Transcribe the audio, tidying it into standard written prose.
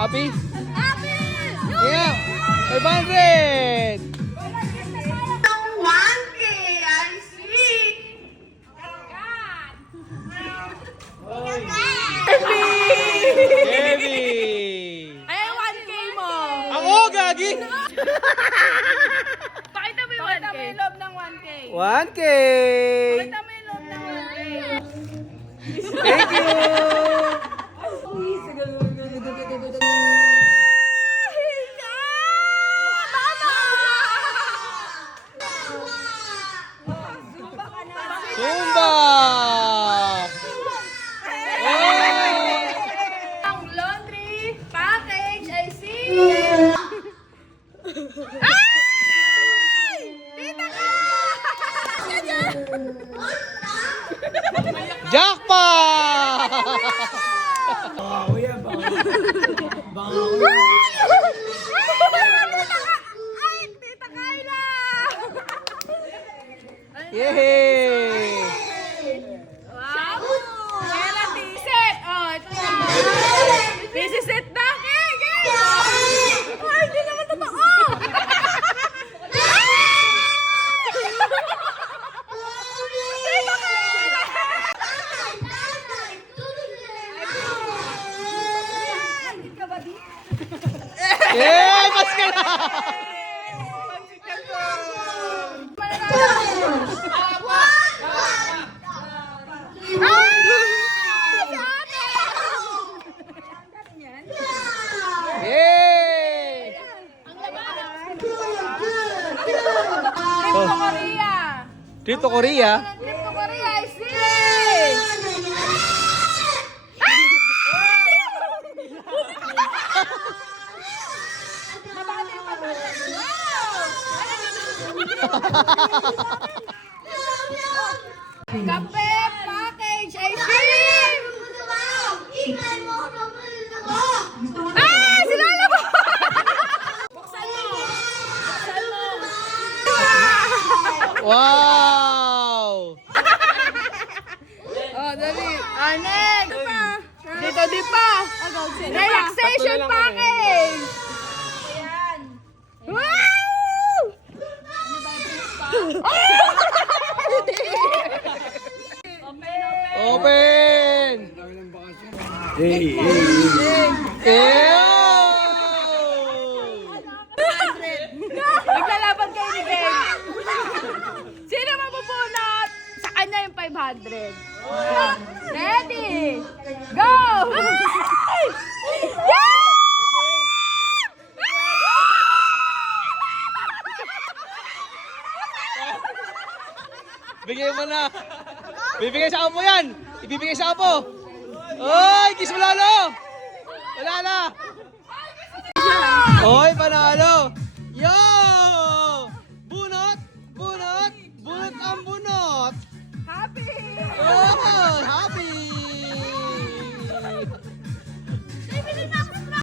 Happy? Happy! Yeah! 500! 1K, I see! Heavy! Ay, 1K mo! Ako, gagi! Pakita mo yung 1K. Pakita mo yung loob ng 1K. 1K! Pakita mo yung loob ng 1K. Thank you! Zumba! Ang laundry package, I see! Jackpot! Ay, Tita Kyla! Yay! Wow! Kaya tiset! Oh, ito na. Tisiset na! Gay! Gay! Ay, hindi naman totoo! Tita Kyla! Yay! Mas ka na! Yay! Trip to Korea! Trip to Korea? Trip to Korea, I see! Kape package, I see! Ah! Sinala mo! Buksan mo! Buksan mo! Wow! Oh, dali. Next! Dito, di pa! Relaxation package! Ayan. Wow! Open! Hey! Naglalaban kayo ni Ben. Sino mabubunot? Sa kanya yung 500. Ready? Go! Bigay mo na! Bibigay sa apo yan! Ibibigay sa apo! Oy! Kiss mo lalo! Wala na! Oy! Panalo!